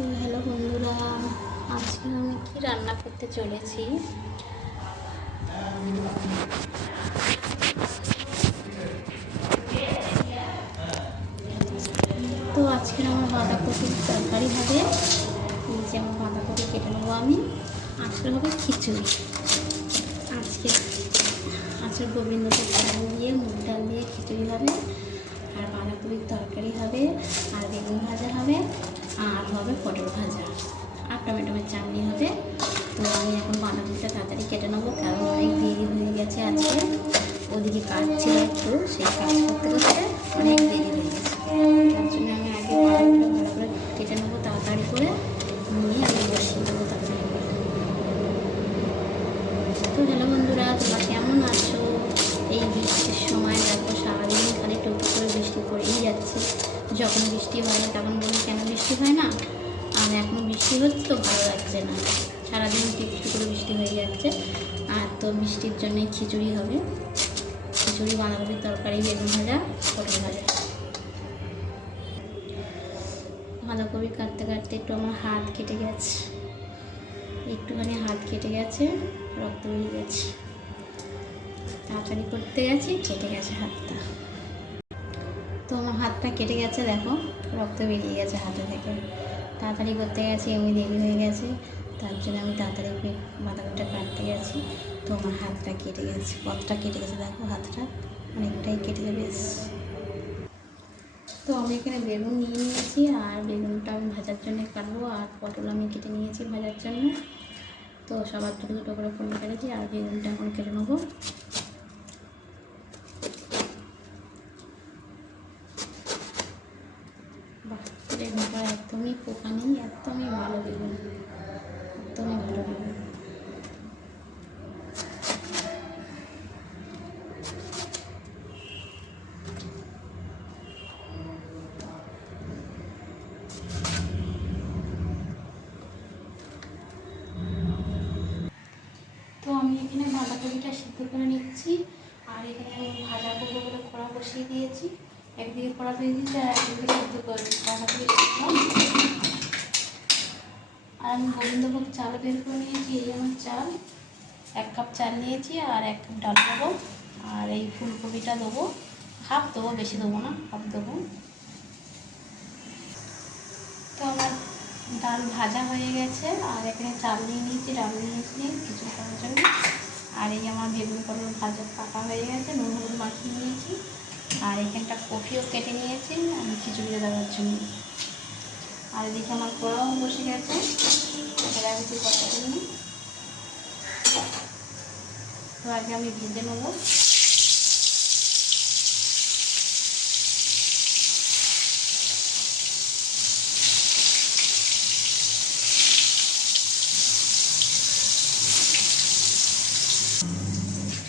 তো হ্যালো বন্ধুরা, আজকে আমি কি রান্না করতে চলেছি। তো আজকে আমার বাঁধাকপির তরকারি হবে। এই যে আমার বাঁধাকপি কেটে নেবো আমি। আজকে হবে খিচুড়ি। আজকে গোবিন্দভোগ চাল দিয়ে মুগ ডাল দিয়ে খিচুড়ি হবে, আর বাঁধাকপির তরকারি হবে, আর বেগুন ভাজা হবে, আর হবে পটল ভাজা, আর টমেটোর চাটনি হবে। তো আমি এখন বাঁধাকপিটা তাড়াতাড়ি কেটে নেবো, কারণ অনেক দেরি হয়ে গেছে আজকে। ওদিকে কাজ ছিল একটু, সেই কাজ করতে করতে অনেক দেরি হয়ে গেছে। তার জন্য আমি আগে বাঁধাকপিটা ভালো করে কেটে নেবো তাড়াতাড়ি করে, নিয়ে আমি বসিয়ে দেবো তাড়াতাড়ি করে। তো হ্যালো বন্ধুরা, তোমরা কেমন আছো? এই বৃষ্টির সময় দেখো সারাদিন খালি টোটো করে বৃষ্টি পড়েই যাচ্ছে। যখন বৃষ্টি হয় না তখন বলি কেন বৃষ্টি হয় না, আর এখন বৃষ্টি হচ্ছে তো ভালো লাগছে না। সারাদিন একটু করে বৃষ্টি হয়ে যাচ্ছে। আর তো বৃষ্টির জন্যই খিচুড়ি হবে, খিচুড়ি, বাঁধাকপির তরকারি, বেগুন ভাজা, পটল ভাজা। বাঁধাকপি কাটতে কাটতে একটু আমার হাত কেটে গেছে, একটুখানি হাত কেটে গেছে, রক্ত বেরিয়ে গেছে। তাড়াতাড়ি করতে গেছি, কেটে গেছে হাতটা। তো আমার হাতটা কেটে গেছে, দেখো রক্ত বেরিয়ে গেছে হাতে থেকে। তাড়াতাড়ি করতে গেছি, এমনি দেরি হয়ে গেছে, তার জন্য আমি তাড়াতাড়ি বাঁধাকপিটা কাটতে গেছি। তো আমার হাতটা কেটে গেছে, কতটা কেটে গেছে দেখো, হাতটা অনেকটাই কেটে যাবে। তো আমি এখানে বেগুন নিয়ে নিয়েছি, আর বেগুনটা আমি ভাজার জন্য কাটবো, আর পটল আমি কেটে নিয়েছি ভাজার জন্য। তো সবার দুটো দুটো করে পটল কেটেছি, আর বেগুনটা এখন কেটে নেবো। বেগুনটা একদমই পোকা নেই, একদমই ভালো বেগুন, একদমই ভালো বেগুন। তো আমি এখানে বাঁধাকপিটা সিদ্ধ করে নিচ্ছি, আর এখানে আমি ভাজা করবো বলে কড়া বসিয়ে দিয়েছি। একদিকে কড়া দিয়ে দিচ্ছি, আর একদিকে সিদ্ধ করে বাঁধাকপি সিদ্ধ। আর আমি গোবিন্দভোগ চাল বের করে নিয়েছি, এই আমার চাল, 1 কাপ চাল নিয়েছি, আর 1 কাপ ডাল দেবো। আর এই ফুলকপিটা দেবো, হাফ দেবো, বেশি দেবো না, হাফ দেবো। তো আমার ডাল ভাজা হয়ে গেছে, আর এখানে চাল নিয়ে নিয়েছি, ডাল নিয়েছি খিচুড়ি করার জন্য। আর এই আমার বেগুন পটল ভাজা কাটা হয়ে গেছে, নুন হলুদ মাখিয়ে নিয়েছি। আর এখানটা কপিও কেটে নিয়েছি আমি খিচুড়িতে দেওয়ার জন্য। আর এদিকে আমার কড়াও বসে গেছে, ভেজাভেজি করার জন্য। তো আগে আমি ভেজে নেবো।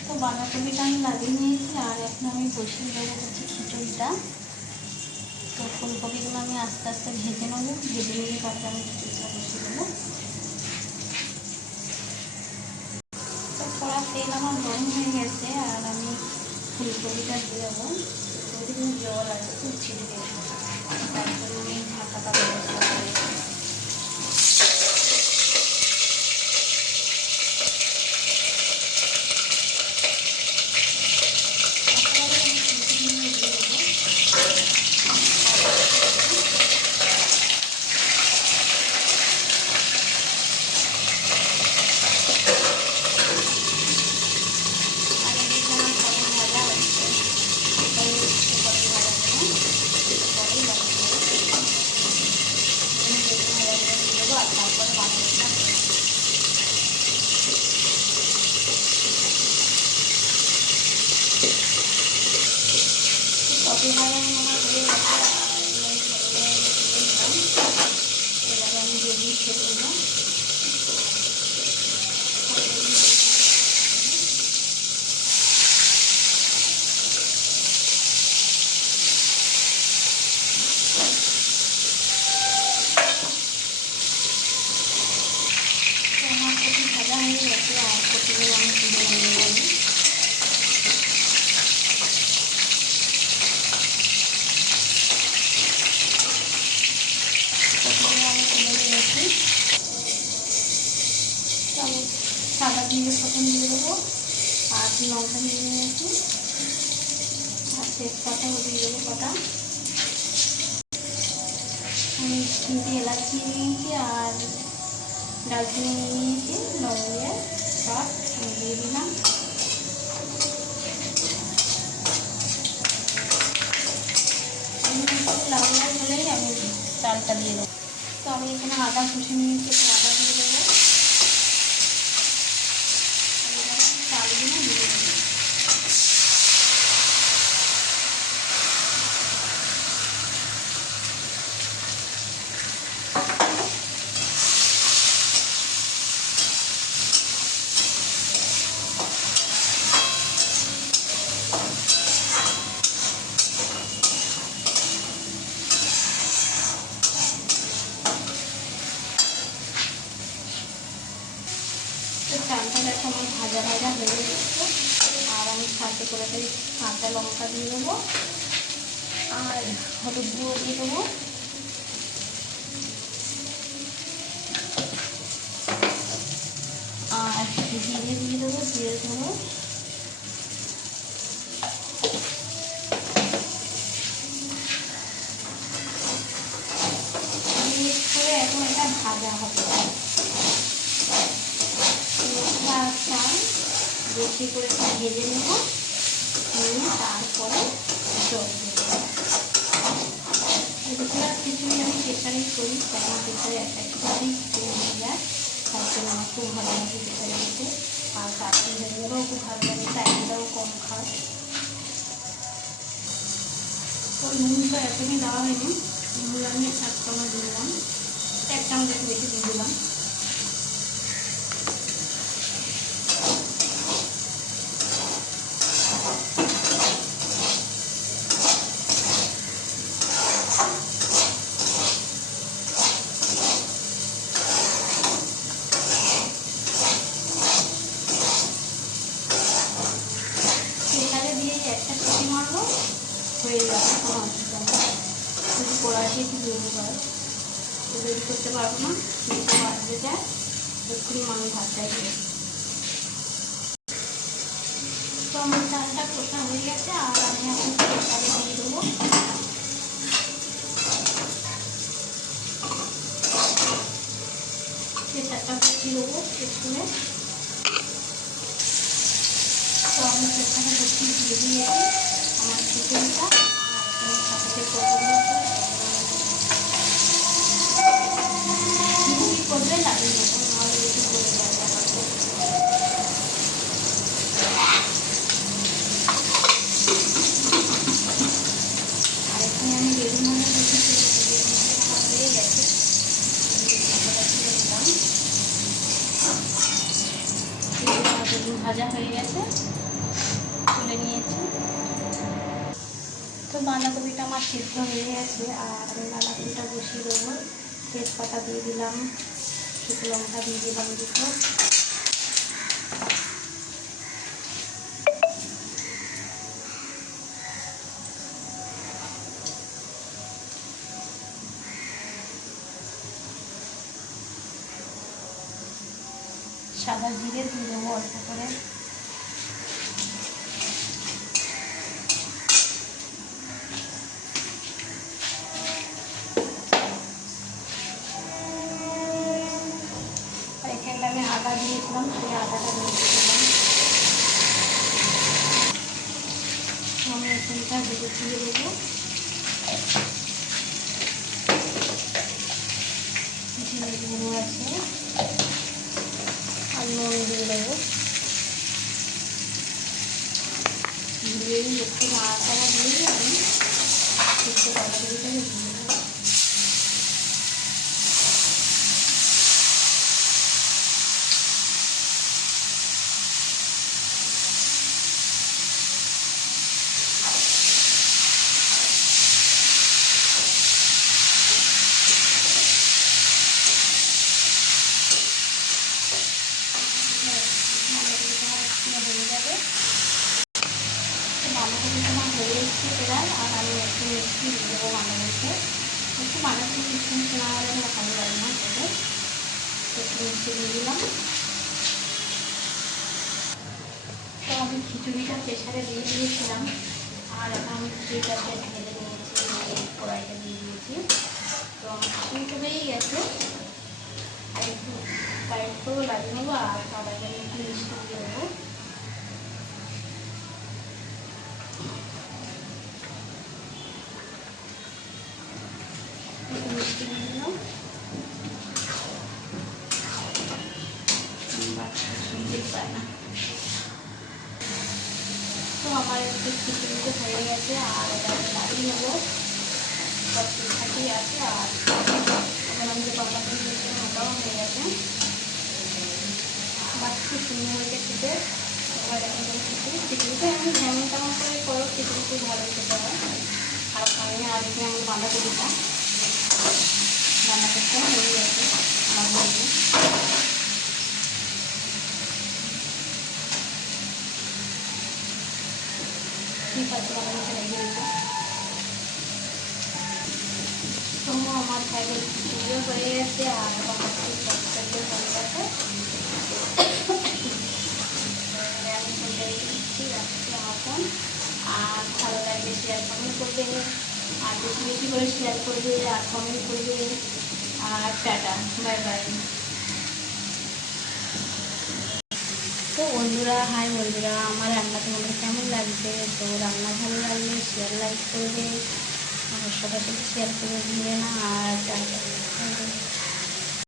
তো বাঁধাকপিটা আমি লাগিয়ে নিয়েছি, আর এখন আমি বসিয়ে দেবো হচ্ছে খিচুড়িটা। তো ফুলকপিগুলো আমি আস্তে আস্তে ভেজে নেবো, ভেজে নিয়ে তারপরে আমি খিচুড়িটা বসিয়ে দেবো। তো কড়া তেল আমার গরম হয়ে গেছে, আর আমি ফুলকপিটা দিয়ে দেবো। ফুলকপিতে জল আছে, খুব ছিটে দেবো, তার জন্য আমি ঢাকাটা ব্যবস্থা করেছি। কাঁচা লঙ্কা নিয়ে নিয়েছি, আর তেজপাতাও দিয়ে দেবো কটা। আমি 3টে এলাচ নিয়ে নিয়েছি আর দারচিনি নিয়ে নিয়েছি, লবঙ্গের সব আমি দিয়ে দিলাম। লাল লাল হলেই আমি চালটা দিয়ে দেবো। তো আমি এখানে আদা কুচি নিয়েছি, একটু আদা দিয়ে দেবো। চালগুলো দিয়ে দেবো। তো চালটা দেখো আমার ভাজা ভাজা হয়ে গেছে, আর আমি সাথে করে কাঁচা লঙ্কা দিয়ে দেবো আর হলুদ গুঁড়ো দিয়ে দেবো। আর জিরে দিয়ে দেবো, জিরে দেবো। মিক্স করে এখন এটা ভাজা হবে। চাল বেশি করে ভেজে নেব, নিয়ে তারপরে জল দেবো। বেশিরভাগ খিচুড়ি আমি প্রেসারেই করি, কারণ প্রেসারে একটা খিচুড়ি হয়ে যায়, তার জন্য আমার খুব ভালো লাগে প্রেসারে দিতে। আর কাশ্মীর ভেজেও খুব ভালো লাগে, টাইমটাও কম খায়। তো নুন তো এখনই দেওয়া হয়নি, নুন আমি 1 চামচ দিলাম, 1 চামচ একটু বেশি দিয়ে দিলাম। একটা সিটি মারবো, হয়ে যাবে, কোনো অসুবিধা নেই। যদি কড়াইতে একটু দেরি হয়, তো দেরি করতে পারবো না, কিন্তু বাজতে যায় এক্ষুনি আমি ভাতটাই দেবো। তো আমার চালটা কষা হয়ে গেছে, আর আমি এখন প্রেসারে দিয়ে দেবো। প্রেসারটা বসিয়ে দেবো পেছনে। তো আমি প্রেসারে বসিয়ে দিয়ে দিয়েছি আমার চিকেনটা, আর সাথে খিচুড়ি করলে লাগিয়ে নেবো, নাহলে বেশি করে যাবে আমার। আর এখানে আমি বেগুন ভাজা বসেছি, বেগুন ভাজা হয়ে গেছে, বেগুন ভাজা হয়ে গেছে, তুলে নিয়েছি। তো বাঁধাকপিটা আমার সিদ্ধ হয়ে গেছে, আর আমি বাঁধাকপিটা বসিয়ে দেবো। তেজপাতা দিয়ে দিলাম, শুকনো লঙ্কা দিয়ে দিলাম দুটো। সাদা জিরে দিয়ে দেবো অল্প করে। আমি আদা দিয়েছিলাম, সেই আদাটা দিয়ে দিলাম। আমি এখানটা দিয়ে দেবো জিরে গুঁড়ো আছে, আর নুন দিয়ে দেবো। দিয়েই একটু নাড়াচাড়া দিয়ে আমি একটু বাঁধাকপিটা দিয়ে দেবো। হয়ে যাবে, বাঁধাকপিটা আমার হয়ে এসছে প্রায়, আর আমি একটু মিষ্টি দিয়ে দেবো বাঁধাকপিতে। খিচুড়িটা প্রেশারে দিয়ে দিয়েছিলাম, আর এখন খিচুড়িটাকে ঢেলে নিয়েছি, কড়াইটা দিয়ে দিয়েছি। তো আমার খিচুড়িটা হয়েই গেছে, আর একটু লাগিয়ে নেবো, আর সবাইকে একটু মিষ্টি দিয়ে দেবো। মিষ্টি দিয়ে দিলাম, শুনতেই পায় না। তো আমার একটু খিচুড়িতে হয়ে গেছে, আর এটা লাগিয়ে নেবো, সব ঠিকঠাকই আছে। আর এখন আমি যে বাঁধাকপি দিয়েছিলাম ওটাও হয়ে গেছে, বাস খুব সুন্দর হয়েছে খেতে। এবার এখন খিচুড়িতে আমি যেমন তেমন করে করো, খিচুড়ি খুব ভালো খেতে হয়, খারাপ হয় না। আর এখানে আমি বাঁধাকপিটা রান্না করতে হয়ে গেছে আমার বলবো। ঠিক আছে, বাঁধাকপিটা রেখে দিতে। তো আমার সাইডে খিচুড়িও হয়ে গেছে, আর বাঁধাকপির তরকারিও হয়ে গেছে। আমি ফোনটা রেখে দিচ্ছি, রাখছি আমার ফোন। আর ভালো লাগলে শেয়ার কমেন্ট করবে, আর বেশি বেশি করে শেয়ার করবে আর কমেন্ট করবে। আর টাটা, বাই বাই। তো বন্ধুরা, হাই বন্ধুরা, আমার রান্না তোমাদের কেমন লাগছে? তো রান্না ভালো লাগলে শেয়ার লাইক করবে, আমার সবার সাথে শেয়ার করে দিবে না। আর টাটা।